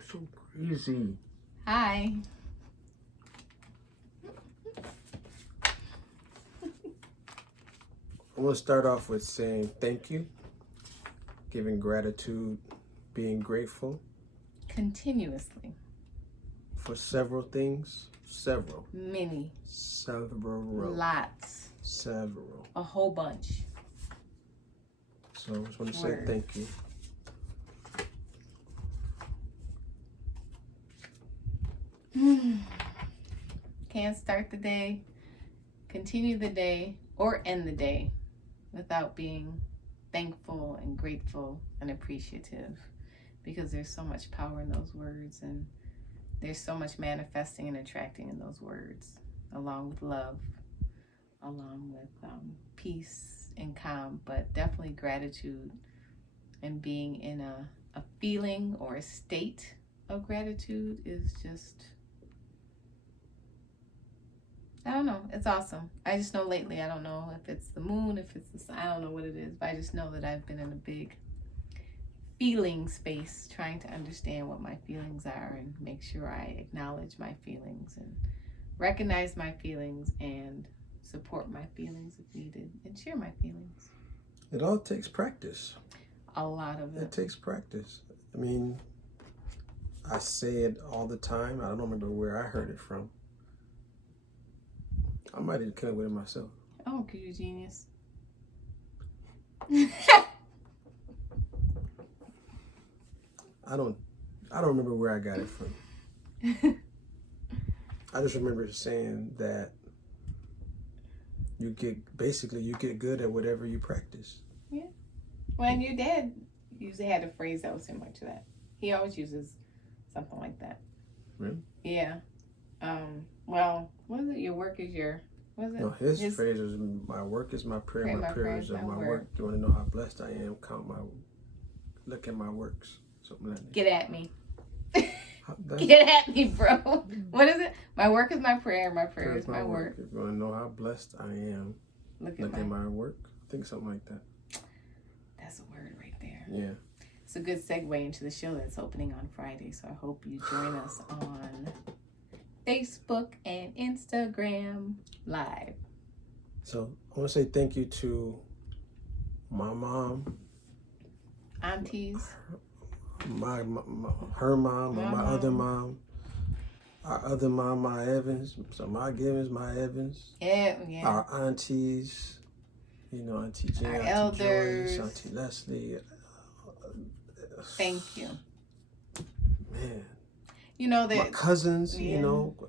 You're so crazy. Hi. I want to start off with saying thank you, giving gratitude, being grateful Continuously. for several things. Several. Many. Several. Lots. Several. A whole bunch. So I just want to say thank you. Can't start the day, continue the day, or end the day without being thankful and grateful and appreciative, because there's so much power in those words, and there's so much manifesting and attracting in those words, along with love, along with peace and calm, but definitely gratitude and being in a feeling or a state of gratitude is just, I don't know, it's awesome. I just know lately, I don't know if it's the moon, if it's the sun, I don't know what it is, but I just know that I've been in a big feeling space, trying to understand what my feelings are and make sure I acknowledge my feelings and recognize my feelings and support my feelings if needed and share my feelings. It all takes practice. A lot of it. It takes practice. I mean, I say it all the time. I don't remember where I heard it from. I might even come up with it myself. Oh, because you're a genius. I don't remember where I got it from. I just remember saying that you get good at whatever you practice. Yeah. Well, and your dad usually had a phrase that was similar to that. He always uses something like that. Really? Yeah. Well, what is it? Your work is your, what is it? No, his phrase is, my work is my prayer, my prayers are my work. You want to know how blessed I am? Look at my works. Something like that. Get at me. Get at me, bro. What is it? My work is my prayer, my prayer is my work. If you want to know how blessed I am, look at my work. I think something like that. That's a word right there. Yeah. It's a good segue into the show that's opening on Friday, so I hope you join us on Facebook and Instagram Live. So I want to say thank you to my mom, aunties, her mom, my other mom, our other mom, my Evans. So my Givens, my Evans. Yeah. Our aunties, Auntie Jean, our Auntie elders, Joyce, Auntie Leslie. Thank you. Man. You know that my cousins,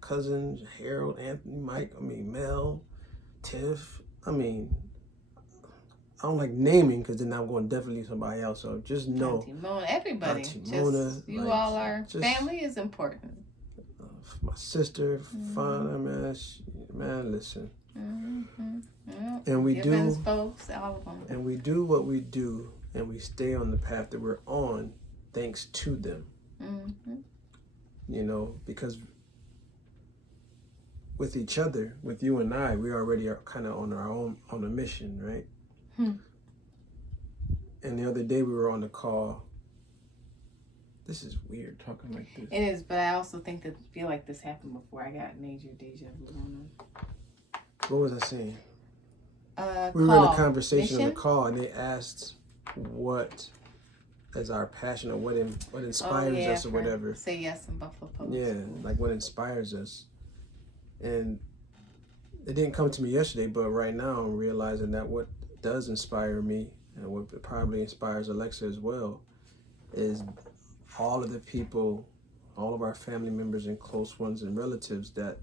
cousins, Harold, Anthony, Mike, Mel, Tiff. I don't like naming because then I'm going to definitely leave somebody else. So just know. Auntie Mona, everybody. Auntie Mona. You all are. Family is important. My sister, Fauna, man, listen. Mm-hmm. Yeah. And we do. Folks, all of them. And we do what we do, and we stay on the path that we're on, thanks to them. Mm-hmm. Because with each other, with you and I, we already are kind of on a mission, right? And the other day we were on the call. This is weird talking like this. It is, but I also feel like this happened before. I got major deja vu on them. What was I saying? We were in a conversation on the call, and they asked what is our passion or what inspires us or whatever. Say yes in Buffalo Post. Yeah, like what inspires us. And it didn't come to me yesterday, but right now I'm realizing that what does inspire me and what probably inspires Alexa as well is all of the people, all of our family members and close ones and relatives that,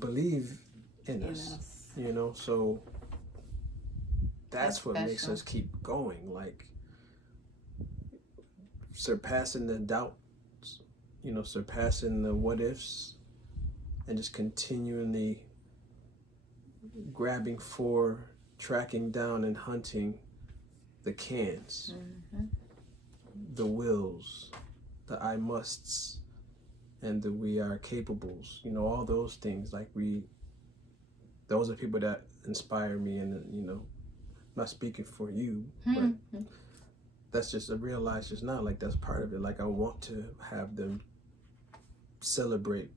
believe in us. So that's what makes us keep going, like surpassing the doubts, surpassing the what ifs, and just continually grabbing for, tracking down and hunting the cans, the wills, the I musts, and the we are capables, all those things. Like those are people that inspire me, and I'm not speaking for you, but that's just I realized just now, like that's part of it. Like I want to have them celebrate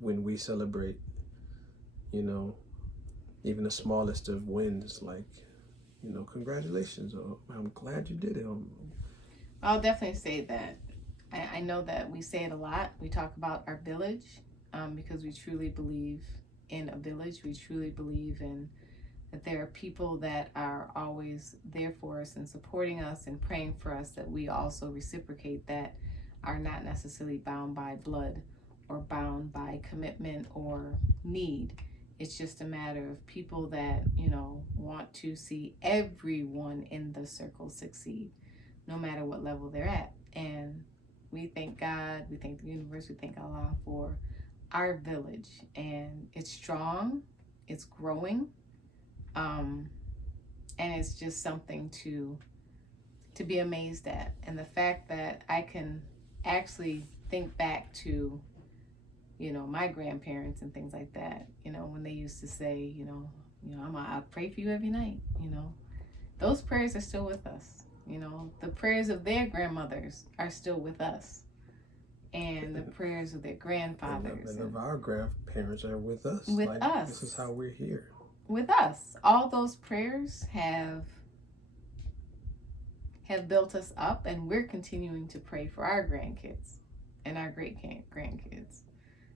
when we celebrate, you know, even the smallest of wins, like, you know, congratulations, or I'm glad you did it. I'll definitely say that. I know that we say it a lot. We talk about our village because we truly believe in a village. We truly believe in that there are people that are always there for us and supporting us and praying for us, that we also reciprocate, that are not necessarily bound by blood or bound by commitment or need. It's just a matter of people that, you know, want to see everyone in the circle succeed, no matter what level they're at. And we thank God, we thank the universe, we thank Allah for our village. And it's strong, it's growing, and it's just something to be amazed at. And the fact that I can actually think back to, you know, my grandparents and things like that, you know, when they used to say, you know, I'll pray for you every night, you know, those prayers are still with us. You know, the prayers of their grandmothers are still with us, and the prayers of their grandfathers and of our grandparents are with us. With like, us. This is how we're here. With us. All those prayers have built us up, and we're continuing to pray for our grandkids and our great grandkids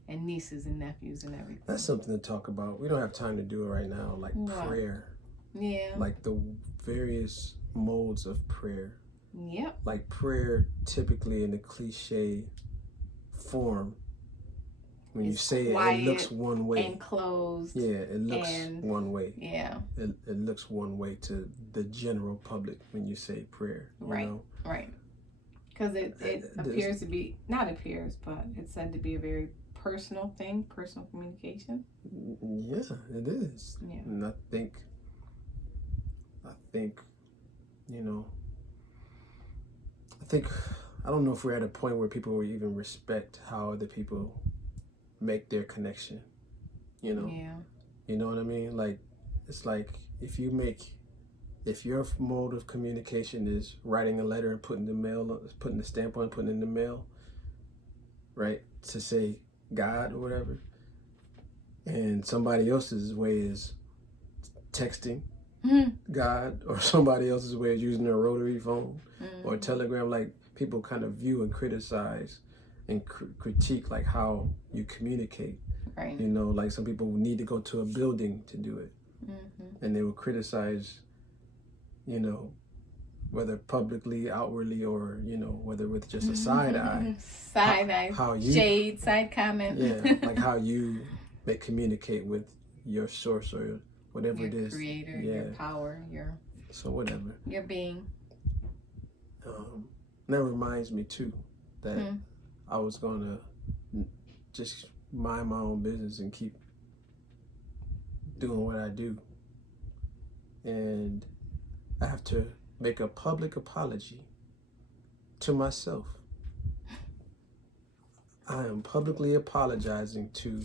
and nieces and nephews and everything. That's something to talk about. We don't have time to do it right now. Like prayer. Yeah. Like the various modes of prayer. Yep. Like prayer typically in the cliche form, when you say it, it looks one way. And closed. Yeah, it looks one way. Yeah. It looks one way to the general public when you say prayer. Right. Know? Right. Because it appears to be, not appears, but it's said to be a very personal thing, personal communication. Yeah, it is. Yeah. And I think, you know, I don't know if we're at a point where people will even respect how other people make their connection, you know? Yeah. You know what I mean? Like, it's like if your mode of communication is writing a letter and putting the stamp on, putting it in the mail, right? To say God or whatever. And somebody else's way is texting God, or somebody else's way is using a rotary phone or telegram. Like, people kind of view and criticize and critique like how you communicate. Right. You know, like some people need to go to a building to do it. And they will criticize, you know, whether publicly, outwardly, or, you know, whether with just a side eye. Side eye. How you, shade, side comment. Yeah, like how you communicate with your source or whatever your it is. Creator, your power, so whatever. Your being. That reminds me too that I was gonna just mind my own business and keep doing what I do, and I have to make a public apology to myself. I am publicly apologizing to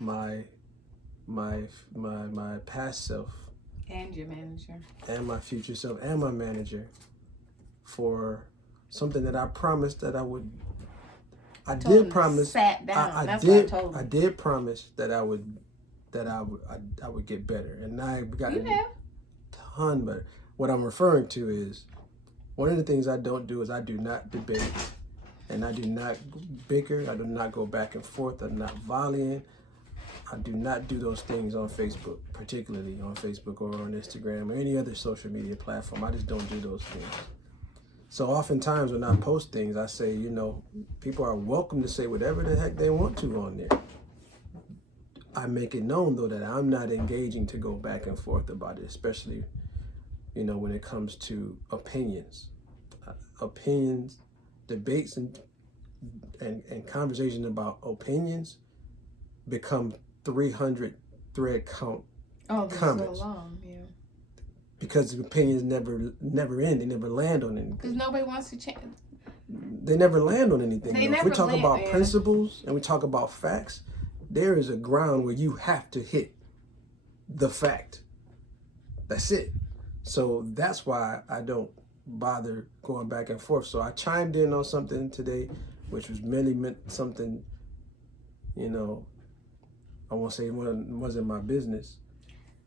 my past self and your manager and my future self and my manager for something that I promised that I would. I did promise. Sat down. I That's did. what I told him. I did promise that I would get better, and I got a ton better. What I'm referring to is one of the things I don't do is I do not debate, and I do not bicker. I do not go back and forth. I'm not volleying. I do not do those things on Facebook, particularly on Facebook or on Instagram or any other social media platform. I just don't do those things. So oftentimes when I post things, I say, you know, people are welcome to say whatever the heck they want to on there. I make it known, though, that I'm not engaging to go back and forth about it, especially, you know, when it comes to opinions. Opinions, debates, and conversations about opinions become 300 thread count comments. So long, yeah. Because the opinions never end. They never land on anything. Because nobody wants to change. They never land on anything. If we talk about principles and we talk about facts, there is a ground where you have to hit the fact. That's it. So that's why I don't bother going back and forth. So I chimed in on something today, which was merely meant something, you know, I won't say it wasn't my business,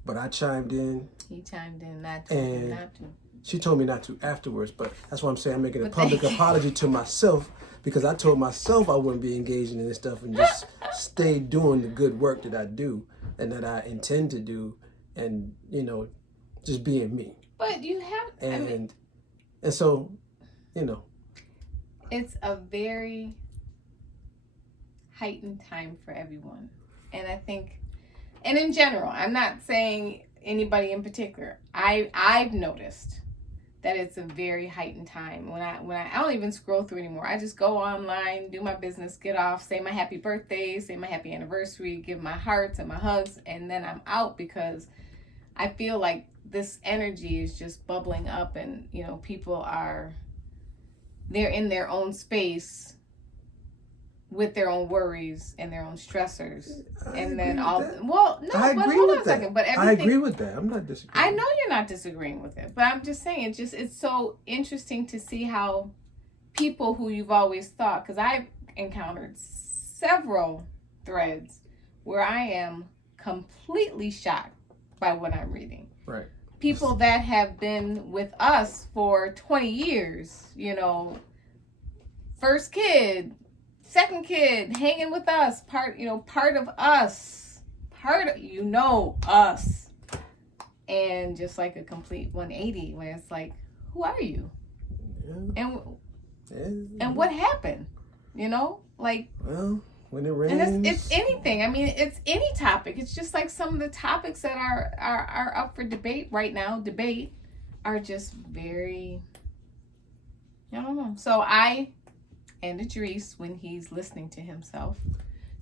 but I chimed in. He chimed in not to, and not to. She told me not to afterwards, but that's why I'm saying I'm making a public apology to myself, because I told myself I wouldn't be engaging in this stuff and just stay doing the good work that I do and that I intend to do, and, you know, just being me. But you have, and so, you know, it's a very heightened time for everyone. And I think, and in general, I'm not saying anybody in particular. I've noticed that it's a very heightened time. When I don't even scroll through anymore. I just go online, do my business, get off, say my happy birthday, say my happy anniversary, give my hearts and my hugs, and then I'm out, because I feel like this energy is just bubbling up, and, you know, people they're in their own space with their own worries and their own stressors. I agree with that. I'm not disagreeing. I know you're not disagreeing with it, but I'm just saying, it's so interesting to see how people who you've always thought, because I've encountered several threads where I am completely shocked by what I'm reading. Right. People that have been with us for 20 years, you know, first kid, second kid, hanging with us, part of us, us. And just like a complete 180, where it's like, who are you? Yeah. And what happened? You know, like, well, when it rains, and it's anything. I mean, it's any topic. It's just like some of the topics that are up for debate right now. Are just very, I don't know. So I and Idris, when he's listening to himself,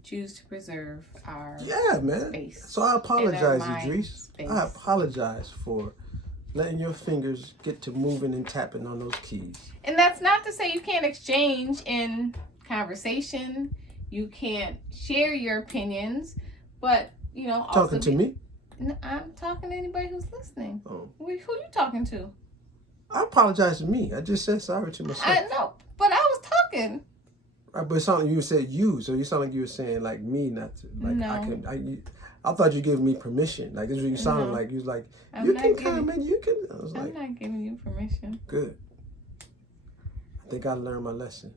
choose to preserve our space. So I apologize, Idris. I apologize for letting your fingers get to moving and tapping on those keys. And that's not to say you can't exchange in conversation. You can't share your opinions, but, you know, also talking to me. I'm talking to anybody who's listening. Oh. Who you talking to? I apologize to me. I just said sorry to myself. I know, but I was talking. Right, but it sounded like you said you, so you sound like you were saying like me, not to. Like no. I thought you gave me permission. Like this is what you sounded like. You was like, you can come and you can. I was I'm not giving you permission. Good. I think I learned my lesson.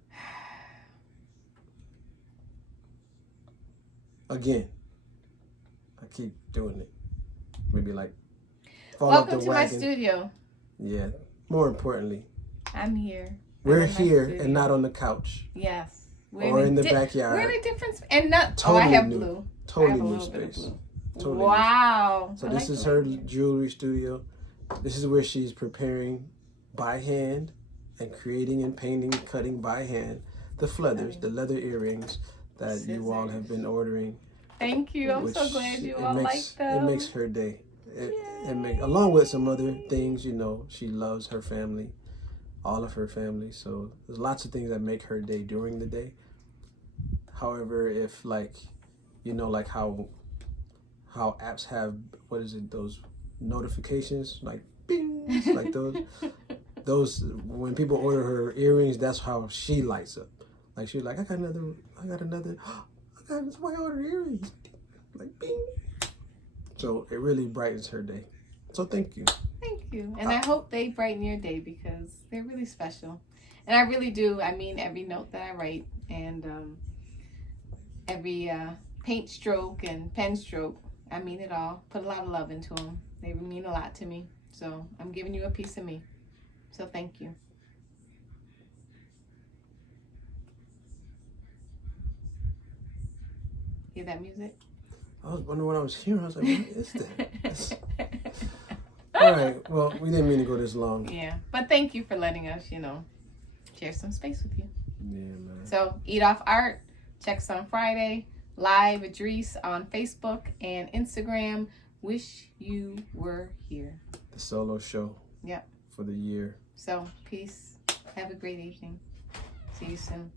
Again, I keep doing it. Maybe like fall off the wagon. Welcome to my studio. Yeah. More importantly, I'm here. We're here and not on the couch. Yes. Or in the backyard. We're in a different and not. Totally I have new. blue. Totally I have a new little bit of space. blue. Totally wow. New. So this is her jewelry studio. This is where she's preparing by hand and creating and painting, cutting by hand the feathers, the leather earrings that you all have been ordering. Thank you. I'm so glad you all like them. It makes her day. Along with some other things, you know, she loves her family, all of her family. So there's lots of things that make her day during the day. However, if like, you know, like how apps have, what is it, those notifications, like bing, like those when people order her earrings, that's how she lights up. Like she's like, I got another, that's why I ordered earrings. Like bing. So it really brightens her day. So thank you. Thank you. And I hope they brighten your day, because they're really special. And I really do. I mean every note that I write, and every paint stroke and pen stroke. I mean it all. Put a lot of love into them. They mean a lot to me. So I'm giving you a piece of me. So thank you. Hear that music? I was wondering what I was hearing. I was like, what is that? All right. Well, we didn't mean to go this long. Yeah. But thank you for letting us, you know, share some space with you. Yeah, man. So, Eat Off Art. Check us on Friday. Live Idris on Facebook and Instagram. Wish you were here. The solo show. Yep. For the year. So, peace. Have a great evening. See you soon.